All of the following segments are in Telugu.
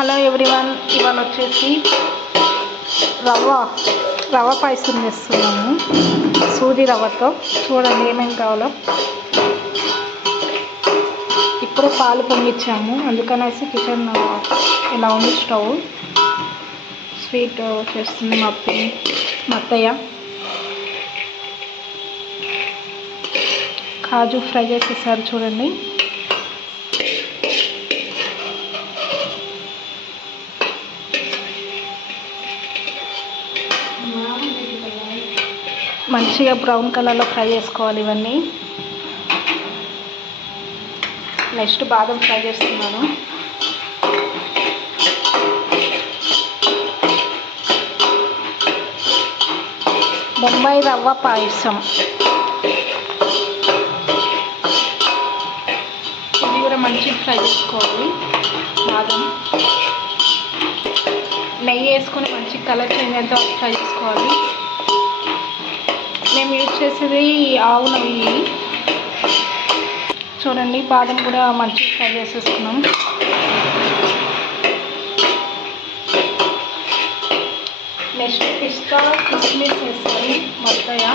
హలో ఎవ్రీవన్, ఇవాళ వచ్చేసి రవ్వ పాయసం చేస్తున్నాము. సూది రవ్వతో. చూడండి ఏమేమి కావాలో. ఇప్పుడు పాలు పొంగిచ్చాము, అందుకనేసి కిచెన్ ఇలా ఉంది. స్టవ్ స్వీట్ చేస్తుంది మా అత్తయ్య. కాజు ఫ్రై చేసేసారు చూడండి. మంచిగా బ్రౌన్ కలర్లో ఫ్రై చేసుకోవాలి ఇవన్నీ. నెక్స్ట్ బాదం ఫ్రై చేస్తున్నాను. బొంబాయి రవ్వ పాయసం. ఇది కూడా మంచిగా ఫ్రై చేసుకోవాలి. బాదం నెయ్యి వేసుకొని మంచి కలర్ చేంజ్ అయితే ఫ్రై చేసుకోవాలి. మేము యూజ్ చేసేది ఆవు నెయ్యి. చూడండి బాదం కూడా మంచిగా ఫ్రై చేసేసుకున్నాం. నెక్స్ట్ పిస్తా కిస్మిస్ వేస్తాను మా అత్తయ్య.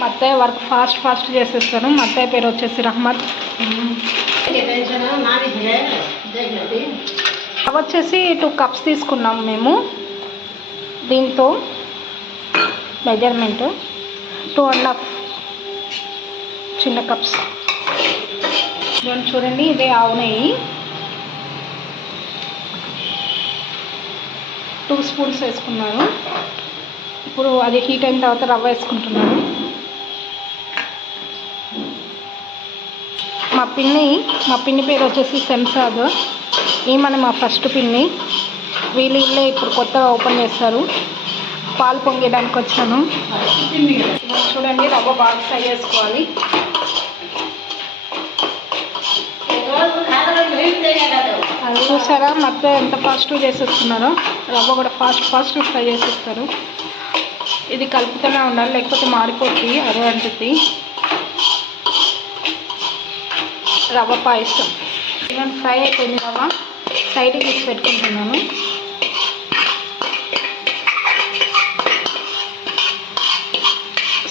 మా అత్తయ్య వర్క్ ఫాస్ట్ చేసేస్తాను. మా అత్తయ్య పేరు వచ్చేసి రహమత్. అవి వచ్చేసి 2 కప్స్ తీసుకున్నాం మేము. దీంతో మెజర్మెంట్ 2.5 చిన్న కప్స్. చూడండి ఇదే ఆవు నెయ్యి. 2 స్పూన్స్ వేసుకున్నాను. ఇప్పుడు అది హీట్ అయిన తర్వాత రవ్వ వేసుకుంటున్నాను. మా పిన్ని పేరు వచ్చేసి శంషాద్. ఈమె మా ఫస్ట్ పిన్ని. వీళ్ళు ఇల్లే ఇప్పుడు కొత్తగా ఓపెన్ చేస్తారు. పాలు పొంగేయడానికి వచ్చాను. చూడండి రవ్వ బాగా ఫ్రై చేసుకోవాలి. చూసారా మొత్తం ఎంత ఫాస్ట్గా చేసేస్తున్నారో. రవ్వ కూడా ఫాస్ట్ ఫ్రై చేసేస్తారు. ఇది కలుపుతూనే ఉండాలి, లేకపోతే మారిపోతుంది, అదే అంటుంది. రవ్వ పాయసం ఇవన్నీ ఫ్రై అయిపోయింది. రవ్వ సైడ్కి తీసి పెట్టుకుంటున్నాను.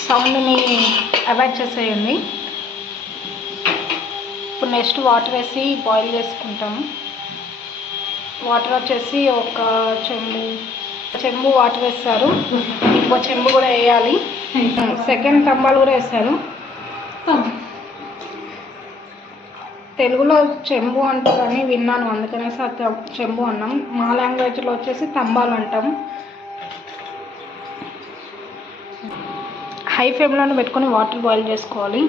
సౌండ్ని అవాయిడ్ చేసేయండి. ఇప్పుడు నెక్స్ట్ వాటర్ వేసి బాయిల్ చేసుకుంటాము. వాటర్ వచ్చేసి ఒక చెంబు వాటర్ వేస్తారు. ఇంకో చెంబు కూడా వేయాలి. సెకండ్ తంబాలు కూడా వేస్తారు. తెలుగులో చెంబు అంటారని విన్నాను, అందుకనేసి చెంబు అన్నాం. మా లాంగ్వేజ్లో వచ్చేసి తంబాలు అంటాం. హై ఫ్లేమ్లోనే పెట్టుకొని వాటర్ బాయిల్ చేసుకోవాలి.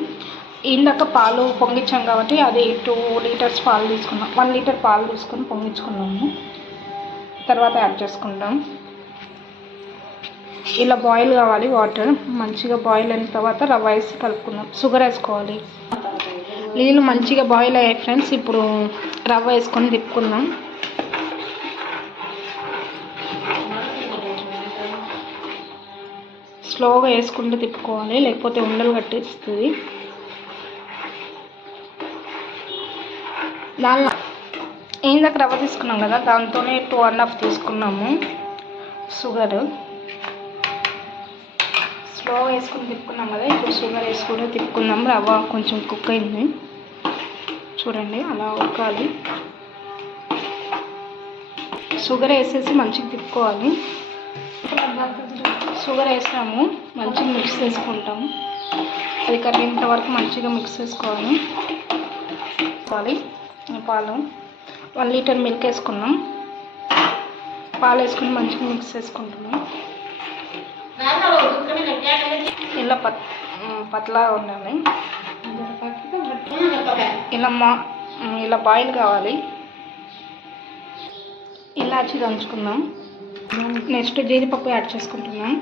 ఇందాక పాలు పొంగించాం కాబట్టి అది 2 లీటర్స్ పాలు తీసుకున్నాం. 1 లీటర్ పాలు తీసుకొని పొంగించుకున్నాము. తర్వాత యాడ్ చేసుకుంటాం. ఇలా బాయిల్ కావాలి వాటర్. మంచిగా బాయిల్ అయిన తర్వాత రవ్వ వేసి కలుపుకుందాం. షుగర్ వేసుకోవాలి. నీళ్ళు మంచిగా బాయిల్ అయ్యాయి ఫ్రెండ్స్. ఇప్పుడు రవ్వ వేసుకొని తిప్పుకుందాం. స్లోగా వేసుకుంటూ తిప్పుకోవాలి, లేకపోతే ఉండలు కట్టేస్తుంది. ఇందాక రవ్వ తీసుకున్నాం కదా, దాంతోనే 2.5 తీసుకున్నాము షుగర్. స్లోగా వేసుకుని తిప్పుకున్నాం కదా, ఇప్పుడు షుగర్ వేసుకుని తిప్పుకుందాం. రవ్వ కొంచెం కుక్ అయింది చూడండి, అలా ఉడకాలి. షుగర్ వేసేసి మంచిగా తిప్పుకోవాలి. షుగర్ వేసాము, మంచిగా మిక్స్ చేసుకుంటాము. అది కరిగేంత వరకు మంచిగా మిక్స్ చేసుకోవాలి. పాలు 1 లీటర్ మిల్క్ వేసుకున్నాం. పాలు వేసుకుని మంచిగా మిక్స్ చేసుకుంటున్నాం. ఇలా పతలా ఉండాలి. ఇలా బాయిల్ కావాలి. ఇలాచి దంచుకుందాం. నెక్స్ట్ జీడిపప్పు యాడ్ చేసుకుంటున్నాం.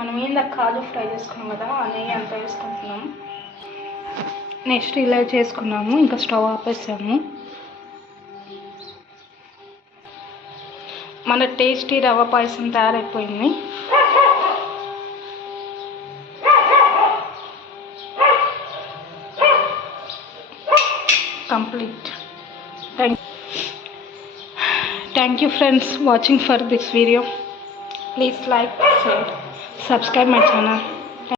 మనం ఏందా కాజు ఫ్రై చేసుకున్నాం కదా, ఆ నెయ్యి అంతా వేసుకుంటున్నాం. నెక్స్ట్ ఇలా చేసుకున్నాము. ఇంకా స్టవ్ ఆపేసాము. మన టేస్టీ రవ్వ పాయసం తయారైపోయింది. Complete. Thank you friends watching for this video. Please like, share, subscribe my channel.